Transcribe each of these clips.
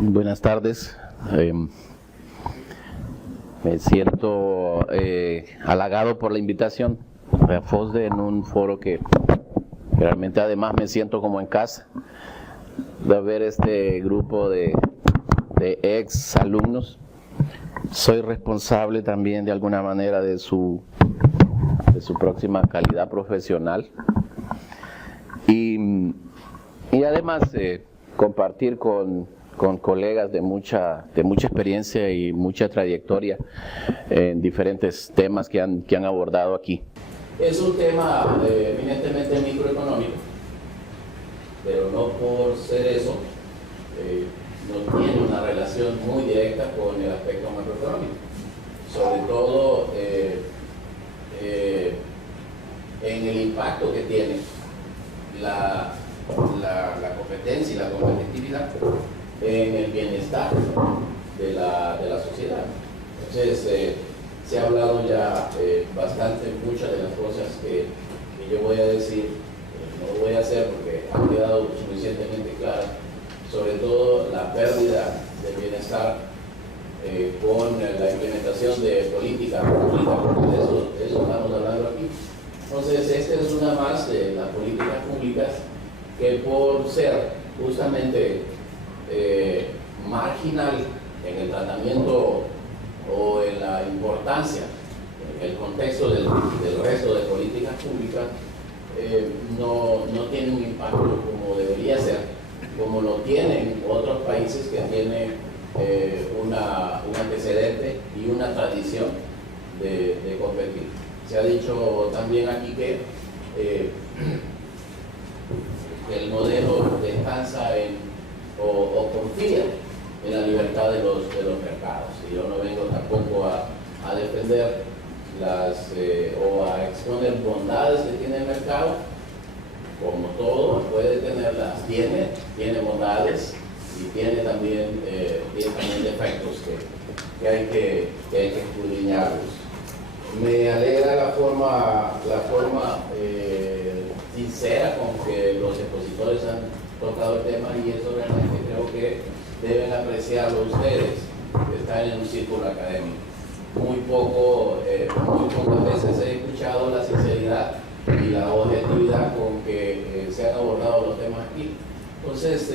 Buenas tardes. Me siento halagado por la invitación a FOSDE en un foro que realmente además me siento como en casa, de ver este grupo de ex alumnos. Soy responsable también de alguna manera de su próxima calidad profesional y además compartir con colegas de mucha experiencia y mucha trayectoria en diferentes temas que han abordado aquí. Es un tema eminentemente microeconómico, pero no por ser eso no tiene una relación muy directa con el aspecto macroeconómico, sobre todo en el impacto que tiene la competencia y la competitividad en el bienestar de la sociedad. Entonces, se ha hablado ya bastante, muchas de las cosas que yo voy a decir, no lo voy a hacer porque han quedado suficientemente claras, sobre todo la pérdida del bienestar con la implementación de política pública, porque de eso estamos hablando aquí. Entonces, esta es una más de las políticas públicas que por ser justamente marginal en el tratamiento o en la importancia, en el contexto del resto de políticas públicas, no tiene un impacto como debería ser, como lo tienen otros países que tienen un antecedente y una tradición de competir. Se ha dicho también aquí que el modelo descansa o confía en la libertad de los mercados. Y yo no vengo tampoco a defender o a exponer bondades que tiene el mercado. Como todo, puede tenerlas, tiene bondades y tiene también defectos que hay que escudriñarlos. Me alegra la forma sincera con que los expositores han tocado el tema, y eso realmente creo que deben apreciarlo ustedes que están en un círculo académico. Muy pocas veces he escuchado la sinceridad y la objetividad con que se han abordado los temas aquí. Entonces,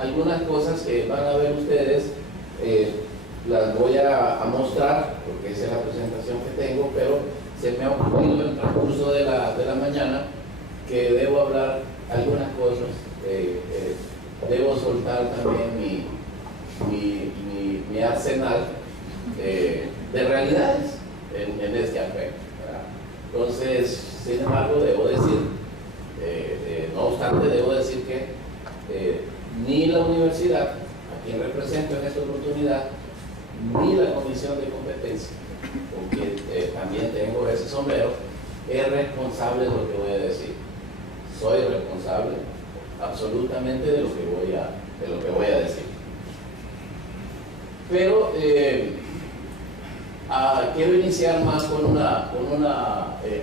algunas cosas que van a ver ustedes las voy a mostrar, porque esa es la presentación que tengo, pero se me ha ocurrido en el transcurso de la mañana que debo hablar algunas cosas, debo soltar también mi arsenal de realidades en este aspecto, ¿verdad? Entonces, sin embargo, debo decir, no obstante, debo decir que ni la universidad, a quien represento en esta oportunidad, ni la Comisión de Competencia, con quien también tengo ese sombrero, es responsable de lo que voy a decir. Soy responsable absolutamente de lo que voy a decir. Pero quiero iniciar más con una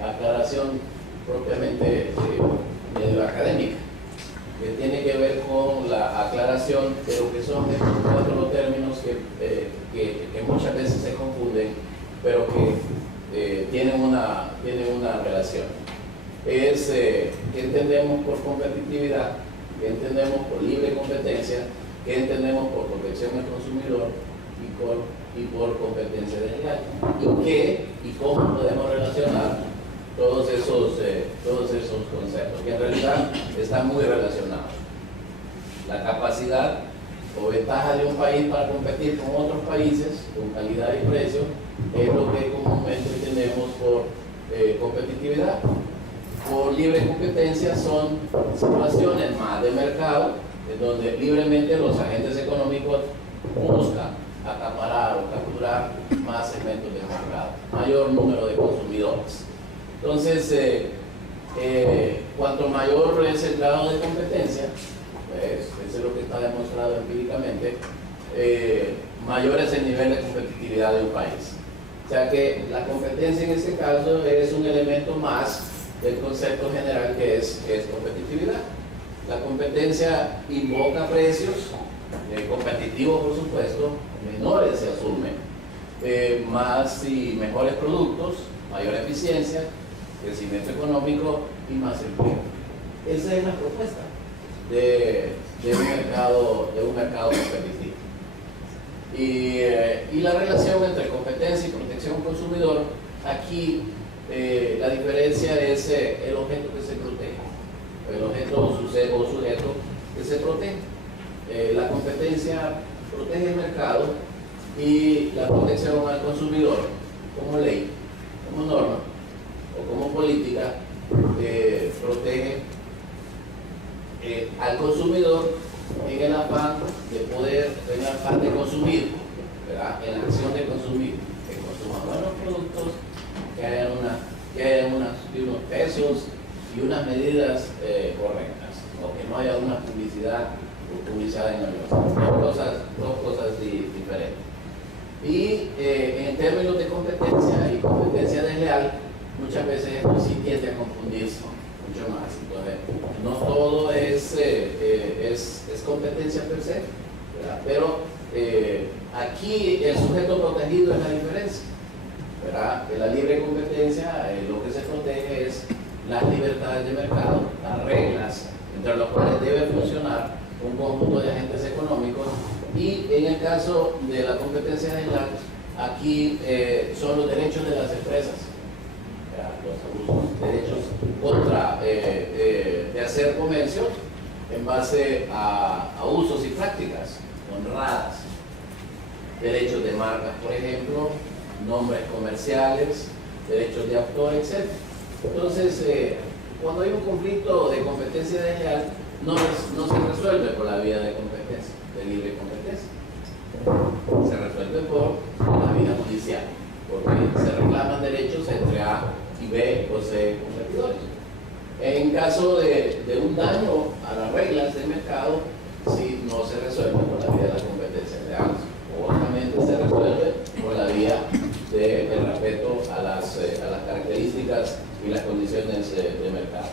aclaración propiamente medio académica, que tiene que ver con la aclaración de lo que son estos cuatro términos que muchas veces se confunden, pero que tienen una relación. Es qué entendemos por competitividad, qué entendemos por libre competencia, qué entendemos por protección al consumidor y por competencia desleal, y qué y cómo podemos relacionar todos esos conceptos, que en realidad están muy relacionados. La capacidad o ventaja de un país para competir con otros países con calidad y precio es lo que comúnmente entendemos por competitividad. Por libre competencia son situaciones más de mercado, en donde libremente los agentes económicos buscan acaparar o capturar más segmentos del mercado, mayor número de consumidores. Entonces, cuanto mayor es el grado de competencia, pues, eso es lo que está demostrado empíricamente, mayor es el nivel de competitividad de un país. O sea que la competencia en este caso es un elemento más del concepto general que es competitividad. La competencia invoca precios competitivos, por supuesto, menores se asumen, más y mejores productos, mayor eficiencia, crecimiento económico y más empleo. Esa es la propuesta de un mercado competitivo. Y la relación entre competencia y protección consumidor, aquí la diferencia es el objeto que se protege, el objeto o sujeto que se protege. La competencia protege el mercado y la protección al consumidor, como ley, como norma o como política, protege al consumidor en el afán de poder, en el afán de consumir, ¿verdad? En la acción de consumir, que consuma buenos productos, que haya unos precios y unas medidas correctas, o que no haya una publicidad engañosa, dos cosas diferentes. Y en términos de competencia y competencia desleal, muchas veces esto sí tiende a confundirse mucho más. Entonces, no todo es competencia per se, ¿verdad? Pero aquí el sujeto protegido es la diferencia, ¿verdad? En la libre competencia lo que se protege es las libertades de mercado, las reglas entre las cuales debe funcionar un conjunto de agentes económicos, y en el caso de la competencia desleal, aquí son los derechos de las empresas, los abusos, derechos de hacer comercio en base a usos y prácticas honradas, derechos de marcas, por ejemplo, nombres comerciales, derechos de autor, etc. Entonces, cuando hay un conflicto de competencia desleal, no se resuelve por la vía de competencia, de libre competencia. Se resuelve por la vía judicial, porque se reclaman derechos entre A y B o C competidores. En caso de un daño a las reglas del mercado, sí, no se resuelve por la vía de la competencia leal, obviamente se resuelve por la vía del respeto a las características y las condiciones de mercado.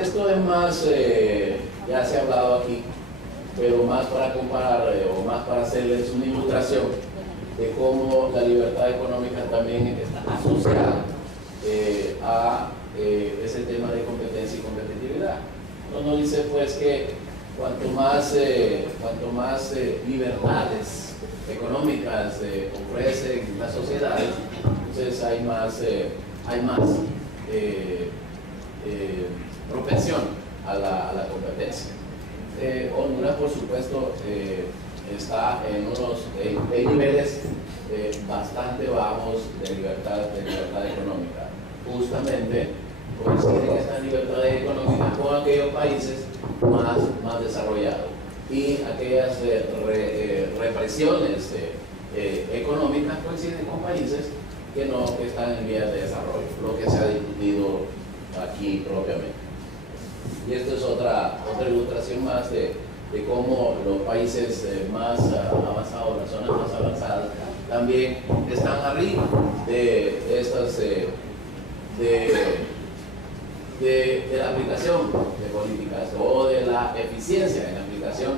Esto es más, ya se ha hablado aquí, pero más para comparar o más para hacerles una ilustración de cómo la libertad económica también está asociada a ese tema de competencia y competitividad. Nos dice pues que cuanto más libertades económicas ofrecen las sociedades, entonces hay más propensión a la competencia. Honduras, por supuesto, está en niveles bastante bajos de libertad económica. Justamente coinciden estas libertades económicas con aquellos países más desarrollados, y aquellas represiones económicas coinciden con países que están en vías de desarrollo, lo que se ha discutido aquí propiamente. Y esto es otra ilustración más de cómo los países más avanzados, las zonas más avanzadas, también están arriba de estas de la aplicación de políticas o de la eficiencia en la aplicación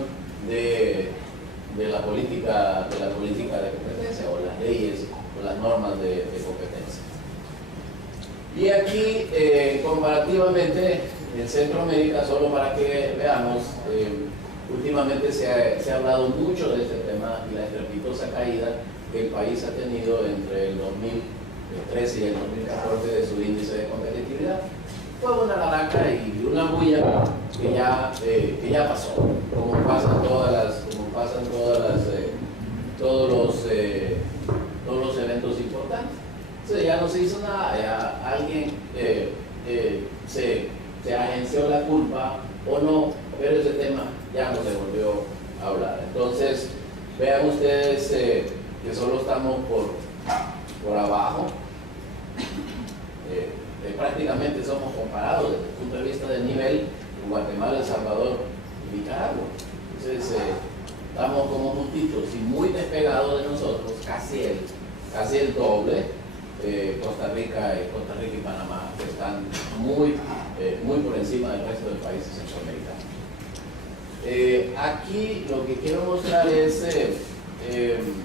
de la política de competencia, o las leyes o las normas de competencia. Y aquí comparativamente en Centroamérica, solo para que veamos, últimamente se ha hablado mucho de este tema y la estrepitosa caída que el país ha tenido entre el 2013 y el 2014 de su índice de competitividad. Fue una laraca y una bulla que ya pasó, como pasan todos los eventos importantes. Entonces ya no se hizo nada, ya alguien se agenció la culpa o no, pero ese tema ya no se volvió a hablar. Entonces, vean ustedes que solo estamos por abajo. Prácticamente somos comparados desde el punto de vista del nivel en Guatemala, El Salvador y Nicaragua. Entonces, estamos como juntitos y muy despegados de nosotros, casi el doble. Costa Rica y Panamá, que están muy por encima del resto de países centroamericanos. Aquí lo que quiero mostrar es, en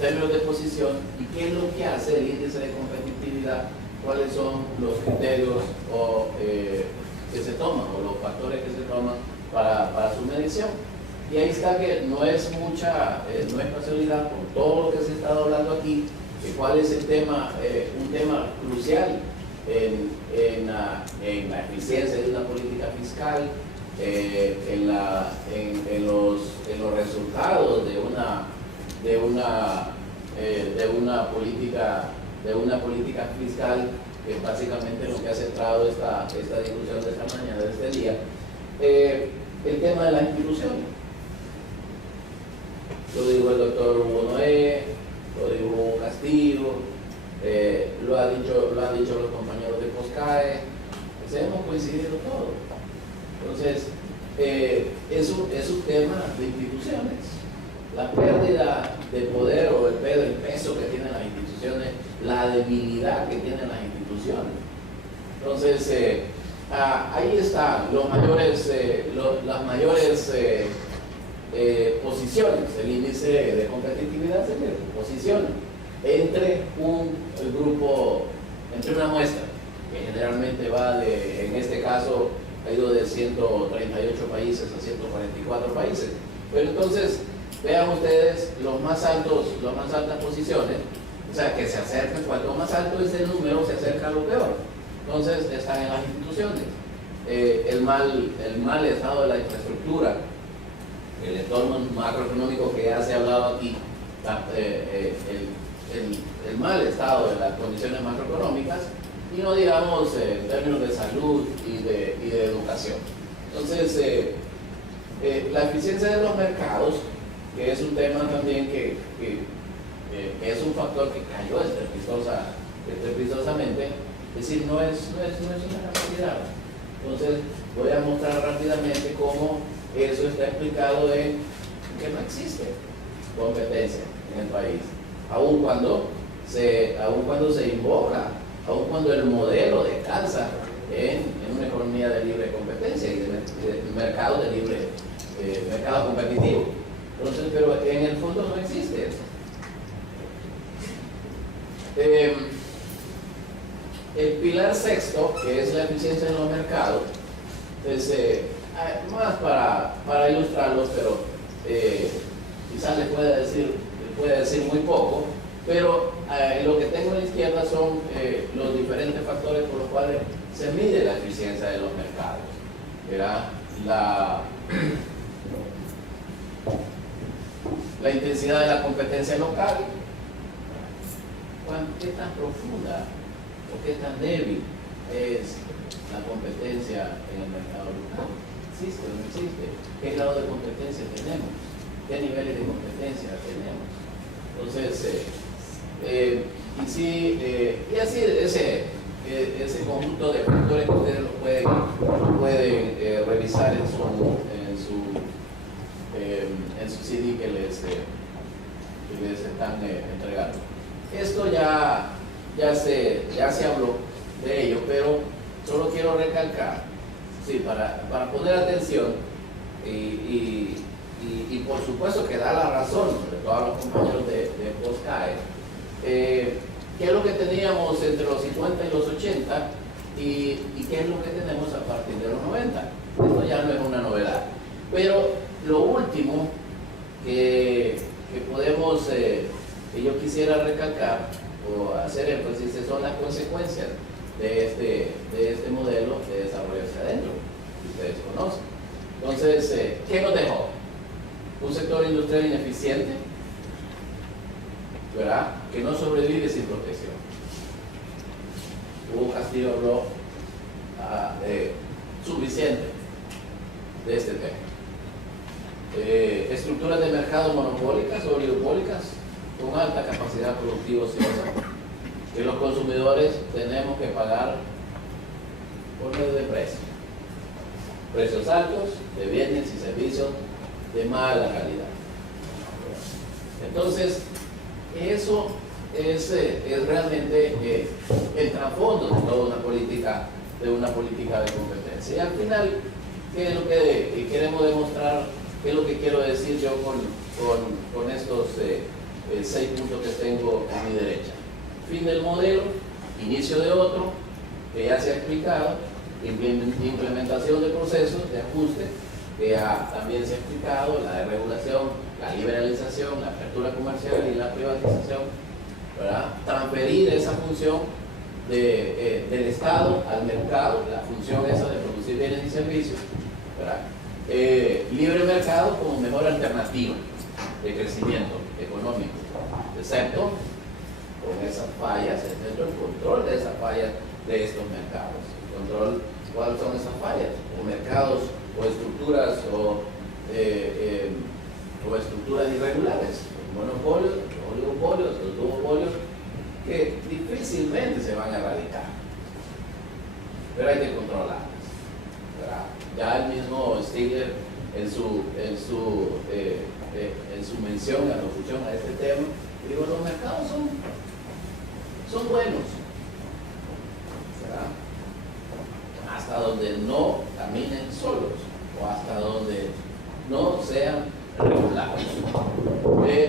términos de posición, y qué es lo que hace el índice de competitividad, cuáles son los criterios que se toman, o los factores que se toman para su medición. Y ahí está que no es casualidad, por todo lo que se ha estado hablando aquí, que cuál es el tema, un tema crucial en la eficiencia de una política fiscal, en los resultados de una política fiscal, que es básicamente lo que ha centrado esta discusión de esta mañana, de este día, el tema de las instituciones. Lo dijo el doctor Hugo Noé, lo dijo Hugo Castillo, lo han dicho los compañeros de POSCAE, hemos coincidido todos. Entonces, es un tema de instituciones. La pérdida de poder o el peso que tienen las instituciones, la debilidad que tienen las instituciones. Entonces, ahí están las mayores posiciones. El índice de competitividad se posiciona entre una muestra que generalmente va en este caso ha ido de 138 países a 144 países. Pero entonces, vean ustedes las más altas posiciones, o sea, que se acercan, cuanto más alto es el número, se acerca a lo peor. Entonces, están en las instituciones. El mal estado de la infraestructura, el entorno macroeconómico que ya se ha hablado aquí, el mal estado de las condiciones macroeconómicas, y no digamos en términos de salud y de educación. Entonces, la eficiencia de los mercados, que es un tema también que es un factor que cayó estrepitosamente, es decir, no es una casualidad. Entonces, voy a mostrar rápidamente cómo eso está explicado en que no existe competencia en el país, aun cuando se invoca, aun cuando el modelo descansa en una economía de libre competencia y de mercado mercado competitivo. Entonces, pero en el fondo no existe eso. El pilar sexto, que es la eficiencia en los mercados, pues, más para ilustrarlos, pero quizás les pueda decir muy poco, pero lo que tengo a la izquierda son los diferentes factores por los cuales se mide la eficiencia de los mercados. ¿Verdad? La intensidad de la competencia local, qué tan profunda o qué tan débil es la competencia en el mercado local. ¿Existe o no existe? ¿Qué grado de competencia tenemos? ¿Qué niveles de competencia tenemos? Entonces, y así ese conjunto de factores que ustedes lo pueden revisar en su CD que les están entregando. Esto ya se habló de ello, pero solo quiero recalcar, sí, para poner atención y por supuesto que da la razón de todos los compañeros de POSCAE, qué es lo que teníamos entre los 50 y los 80 y qué es lo que tenemos a partir de los 90. Esto ya no es una novedad. Pero lo último que podemos, que yo quisiera recalcar o hacer énfasis son las consecuencias de este modelo de desarrollo hacia adentro, que ustedes conocen. Entonces, ¿qué nos dejó? Un sector industrial ineficiente, ¿verdad? Que no sobrevive sin protección. Hugo Castillo habló suficiente de este tema. Estructuras de mercado monopólicas o oligopólicas con alta capacidad productiva ociosa, que los consumidores tenemos que pagar por medio de precios. Precios altos de bienes y servicios de mala calidad. Entonces, eso es realmente el trasfondo de toda una política de competencia. Y al final, ¿Qué es lo que queremos demostrar? ¿Qué es lo que quiero decir yo con estos 6 puntos que tengo a mi derecha? Fin del modelo, inicio de otro, que ya se ha explicado, implementación de procesos de ajuste, que ya también se ha explicado, la desregulación, la liberalización, la apertura comercial y la privatización, ¿verdad? Transferir esa función del Estado al mercado, la función esa de producir bienes y servicios, ¿verdad? Libre mercado como mejor alternativa de crecimiento económico, excepto con esas fallas, excepto el control de esas fallas de estos mercados. Control, ¿cuáles son esas fallas? O mercados o estructuras o estructuras irregulares, monopolios, oligopolios, los duopolios, que difícilmente se van a erradicar, pero hay que controlarlas, ¿verdad? Ya el mismo Stigler en su mención, la locución a este tema, digo, los mercados son buenos, ¿verdad? Hasta donde no caminen solos o hasta donde no sean regulados.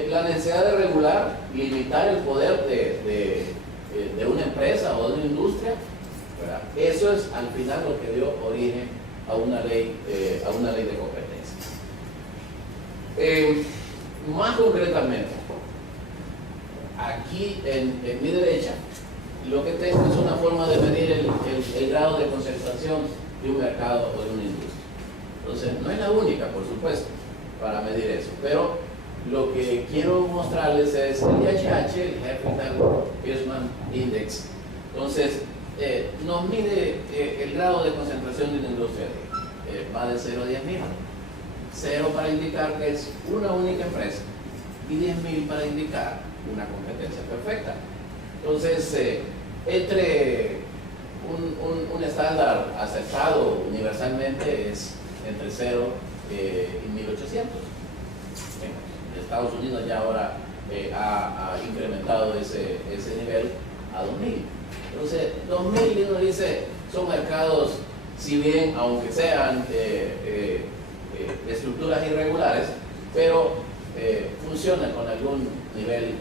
La necesidad de regular, limitar el poder de una empresa o de una industria, ¿verdad? Eso es al final lo que dio origen a una ley de competencia. Más concretamente, aquí en mi derecha, lo que tengo es una forma de medir el grado de concentración de un mercado o de una industria. Entonces, no es la única, por supuesto, para medir eso, pero lo que quiero mostrarles es el IHH, el Heffernan-Piersman Index. Entonces, nos mide el grado de concentración de una industria, va de 0 a 10.000. 0 para indicar que es una única empresa y 10.000 para indicar una competencia perfecta. Entonces, entre un estándar aceptado universalmente es entre 0 y 1.800. Estados Unidos ya ahora ha incrementado ese nivel a 2.000. Entonces, 2.000, uno dice, son mercados, si bien, aunque sean estructuras irregulares, pero funcionan con algún nivel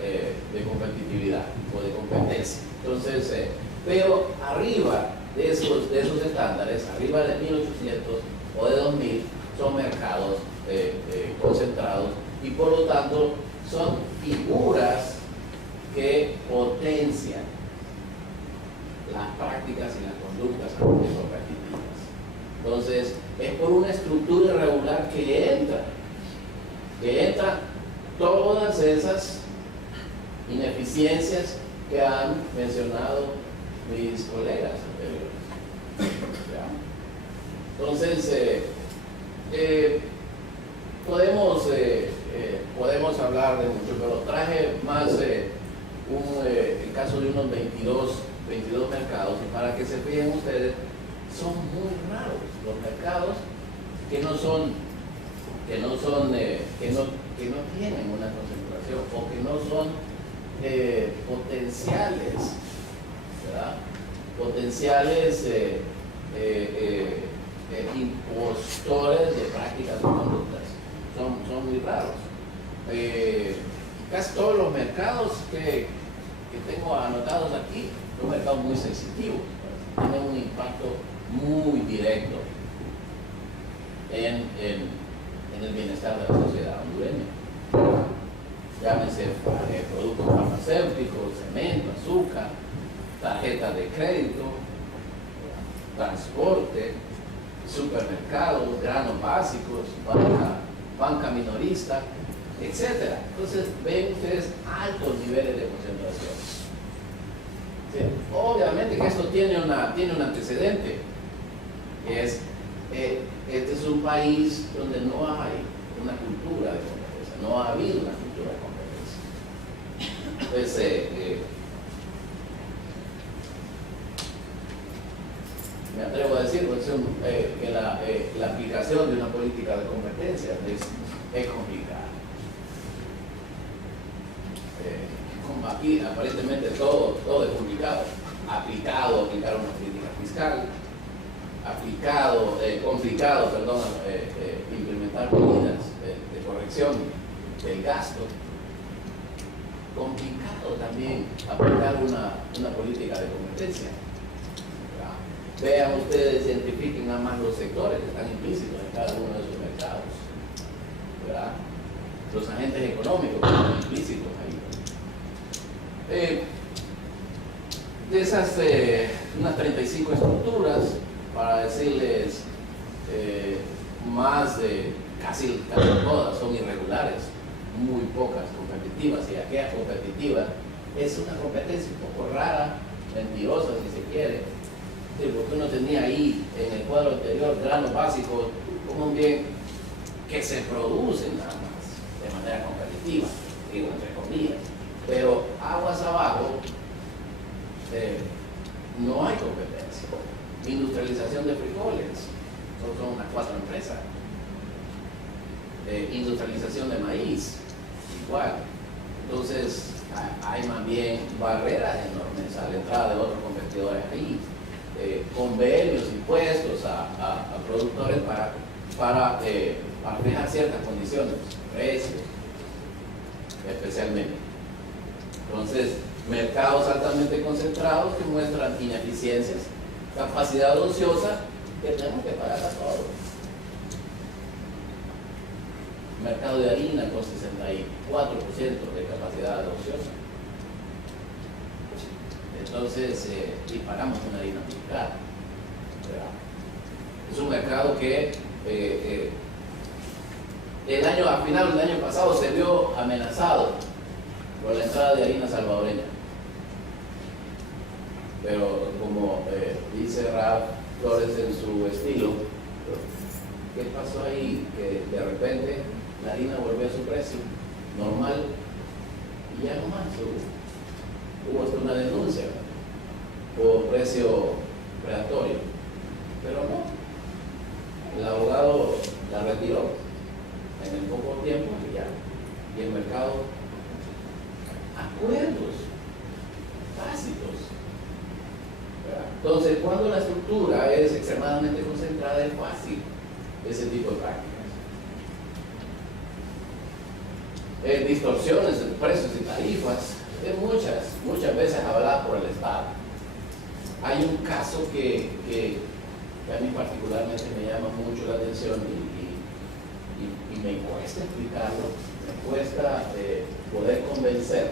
de competitividad o de competencia. Entonces, pero arriba de esos estándares, arriba de 1.800 o de 2.000, son mercados concentrados y por lo tanto son figuras que potencian las prácticas y las conductas competitivas. Entonces, es por una estructura irregular que entra todas esas ineficiencias que han mencionado mis colegas anteriores. Entonces, podemos hablar de mucho, pero traje más el caso de unos 22 mercados, y para que se fijen ustedes, son muy raros los mercados que no tienen una concentración o que no son potenciales, ¿verdad? Potenciales impostores de prácticas o conductas. Son muy raros. Casi todos los mercados que tengo anotados aquí son mercados muy sensitivos, tienen un impacto muy directo en el bienestar de la sociedad hondureña. Llámense productos farmacéuticos, cemento, azúcar, tarjetas de crédito, transporte, supermercados, granos básicos, banca minorista, etc. Entonces ven ustedes altos niveles de concentración. Sí, obviamente que esto tiene un antecedente, que es este es un país donde no hay una cultura de competencia, no ha habido una cultura de competencia. Entonces, me atrevo a decir que la aplicación de una política de competencia es complicada. Aquí aparentemente todo es complicado. Aplicar una política fiscal, complicado, implementar medidas de corrección del gasto, complicado también aplicar una política de competencia. Vean ustedes, identifiquen nada más los sectores que están implícitos en cada uno de esos mercados, ¿verdad? Los agentes económicos que están implícitos ahí. De esas unas 35 estructuras, para decirles, más de casi todas son irregulares, muy pocas competitivas, y aquella competitiva es una competencia un poco rara, mentirosa si se quiere. Sí, porque uno tenía ahí en el cuadro anterior granos básicos como un bien que se producen nada más de manera competitiva, digo entre comillas, pero aguas abajo no hay competencia. Industrialización de frijoles, son unas 4 empresas. Industrialización de maíz, igual. Entonces hay más bien barreras enormes a la entrada de otros competidores ahí. Convenios impuestos a productores para fijar ciertas condiciones, precios, especialmente. Entonces, mercados altamente concentrados que muestran ineficiencias, capacidad ociosa que tenemos que pagar a todos. Mercado de harina con 64% de capacidad ociosa. Entonces, y pagamos una harina muy cara. Es un mercado que a final del año pasado se vio amenazado por la entrada de harina salvadoreña. Pero como dice Ralph Flores en su estilo, ¿qué pasó ahí? Que de repente la harina volvió a su precio normal y ya no más hubo hasta una denuncia por precio predatorio, pero no, el abogado la retiró en el poco tiempo y el mercado, acuerdos básicos, ¿verdad? Entonces, cuando la estructura es extremadamente concentrada, es fácil ese tipo de prácticas. Distorsiones de precios y tarifas, muchas veces habladas por el Estado. Hay un caso que a mí particularmente me llama mucho la atención y me cuesta explicarlo, me cuesta poder convencer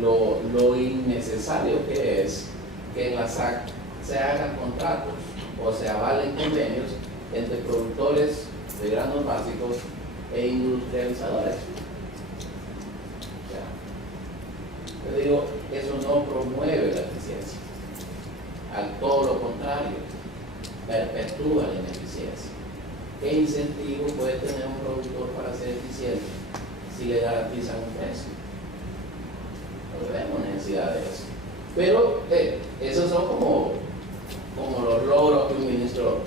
lo innecesario que es que en la SAC se hagan contratos o se avalen convenios entre productores de granos básicos e industrializadores. Yo digo, eso no promueve la eficiencia, al todo lo contrario, perpetúa la ineficiencia. ¿Qué incentivo puede tener un productor para ser eficiente si le garantizan un precio? No vemos necesidad de eso. Pero esos son como los logros que un ministro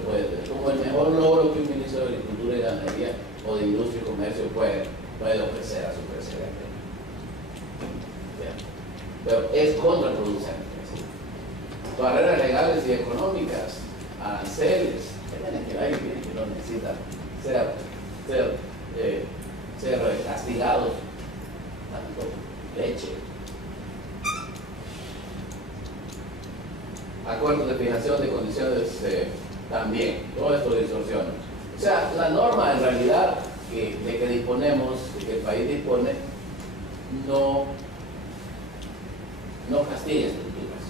puede tener, como el mejor logro que un ministro de Agricultura y Ganadería o de Industria y Comercio puede ofrecer a su presidente. Pero es contraproducente. Barreras legales y económicas, aranceles, que hay que no necesitan ser castigados, tanto leche. Acuerdos de fijación de condiciones también, todo esto distorsiona. O sea, la norma en realidad de que disponemos, de que el país dispone, no castiga estructuras.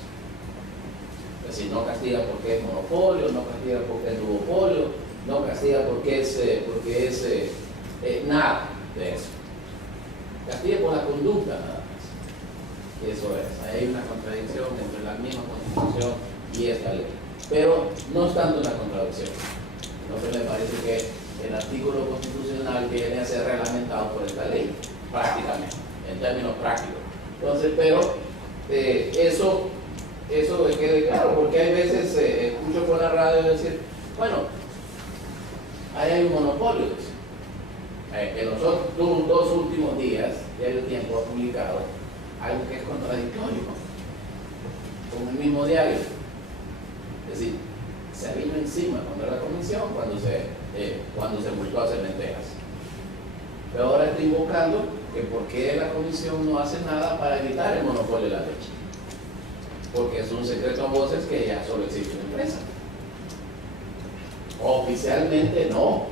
Es decir, no castiga porque es monopolio, no castiga porque es duopolio, no castiga porque es nada de eso. Castiga por la conducta nada más. Y eso es. Hay una contradicción entre la misma Constitución y esta ley. Pero no es tanto una contradicción. Entonces me parece que el artículo constitucional viene a ser reglamentado por esta ley, prácticamente, en términos prácticos. Entonces, pero eso que quede claro, porque hay veces escucho por la radio decir, bueno, ahí hay un monopolio. En los dos últimos días, ya el tiempo ha publicado algo que es contradictorio con el mismo diario. Es decir, se vino encima contra la comisión cuando se multó a Cementeras. Pero ahora está invocando que por qué la comisión no hace nada para evitar el monopolio de la leche. Porque es un secreto a voces que ya solo existe una empresa. Oficialmente no.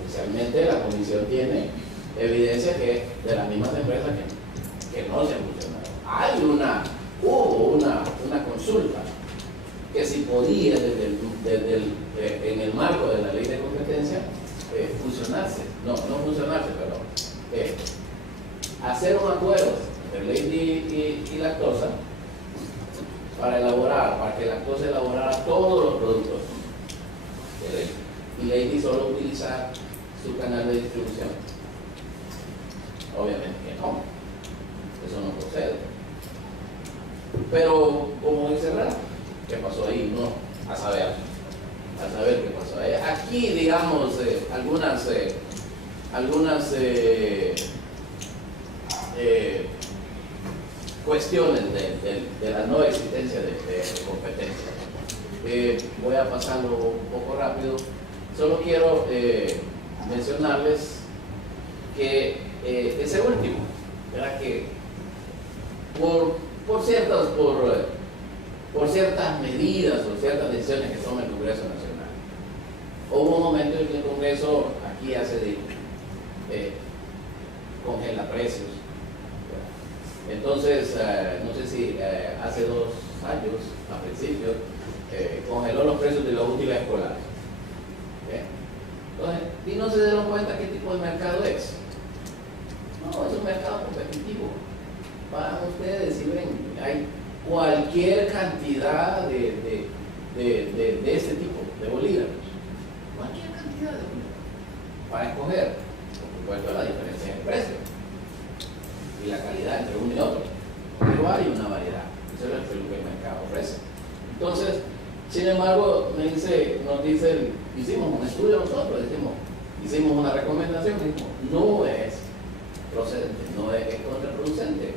Oficialmente la comisión tiene evidencia que de las mismas empresas que no se han funcionado. Hubo una consulta que si podía en el marco de la ley de competencia fusionarse, no funcionarse, perdón, hacer un acuerdo entre Lady y Lactosa para que Lactosa elaborara todos los productos de Lady y Lady solo utilizar su canal de distribución. Obviamente que no, eso no procede. Pero como dice Rafa, ¿qué pasó ahí? No, a saber qué pasó ahí. Aquí, digamos, algunas cuestiones de la no existencia de competencia. Voy a pasarlo un poco rápido. Solo quiero mencionarles que ese último, ¿verdad? Que por ciertas medidas o ciertas decisiones que toma el Congreso Nacional, hubo un momento en que el Congreso aquí congela precios. Entonces, no sé si hace 2 años, a principio, congeló los precios de los útiles escolares. Entonces, y no se dieron cuenta qué tipo de mercado es. No, es un mercado competitivo. Para ustedes, si ven, hay cualquier cantidad de este tipo de bolígrafos. Cualquier cantidad de bolígrafos. Para escoger, por supuesto, la diferencia de precio y la calidad entre uno y otro. Pero hay una variedad. Eso es lo que el mercado ofrece. Entonces, sin embargo, nos dicen, hicimos un estudio nosotros, hicimos una recomendación, no es procedente, no es contraproducente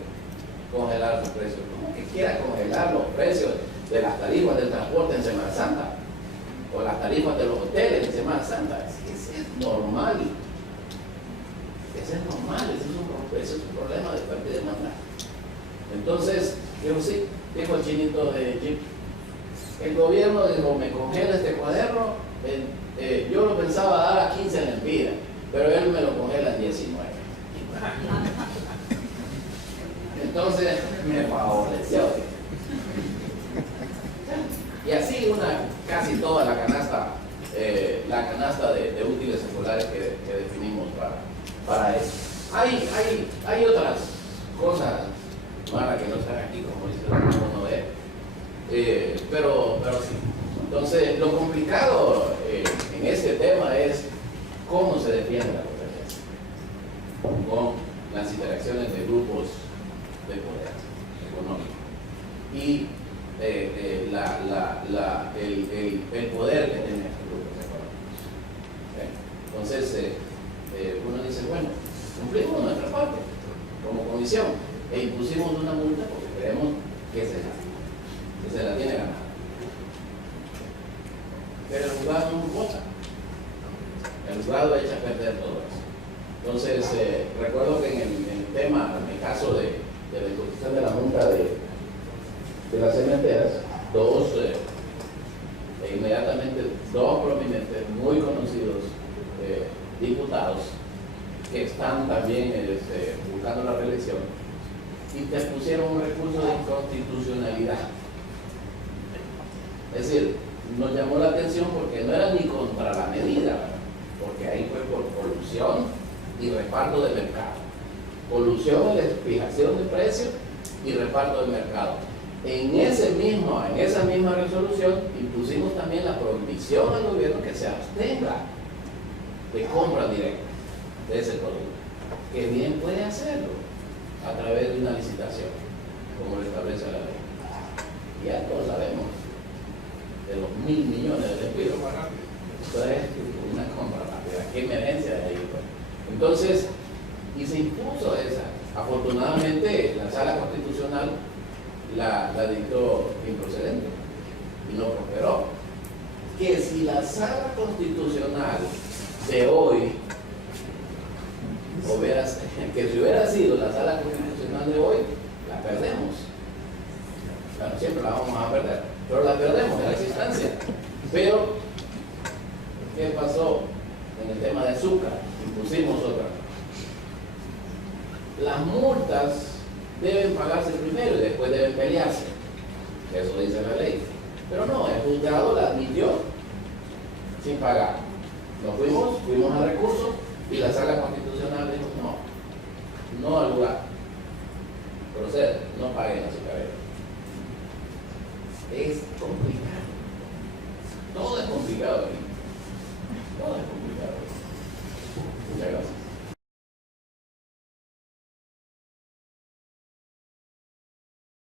congelar los precios. ¿Cómo que quiera congelar los precios de las tarifas del transporte en Semana Santa? O las tarifas de los hoteles en Semana Santa. Ese es normal. Ese es un problema de oferta y demanda. Entonces, dijo el chinito de Jeep, el gobierno dijo, me congela este cuaderno, yo lo pensaba dar a 15 lempiras, pero él me lo congela en 19. Entonces me favoreció. Y así casi toda la canasta de útiles escolares que definimos para eso. Hay otras cosas malas que no están aquí, como dice uno pero sí. Entonces, lo complicado en este tema es cómo se defiende la competencia con las interacciones de grupos de poder económico y el poder que tienen estos grupos económicos. Entonces, uno dice, bueno, cumplimos nuestra parte como comisión e impusimos una multa porque creemos que se la tiene ganada. Pero el juzgado no vota. El juzgado echa a perder todo eso. Entonces, recuerdo que en el caso de la imposición de la multa de las cementeras, inmediatamente dos prominentes, muy conocidos diputados, que están también buscando la reelección, interpusieron un recurso de inconstitucionalidad. Es decir, nos llamó la atención porque no era ni contra la medida, porque ahí fue por colusión y reparto de mercado. Colusión en la fijación de precios y reparto de mercado. En esa misma resolución impusimos también la prohibición al gobierno que se abstenga de compra directa de ese producto, que bien puede hacerlo a través de una licitación, como lo establece la ley. Ya todos sabemos de los 1.000 millones de despidos. Esto es una compra rápida. ¿Qué emergencia de ahí? Entonces, y se impuso esa. Afortunadamente, la Sala Constitucional la dictó improcedente y no prosperó. Que si la sala constitucional de hoy que si hubiera sido la sala constitucional de hoy, la perdemos. Bueno, siempre la vamos a perder, pero la perdemos en esa instancia. Pero, ¿qué pasó en el tema de azúcar? Impusimos otra. Las multas deben pagarse primero y después deben pelearse. Eso dice la ley. Pero no, el juzgado la admitió sin pagar. Nos fuimos a recursos y la sala constitucional dijo no al lugar. Procede, no paguen azúcar.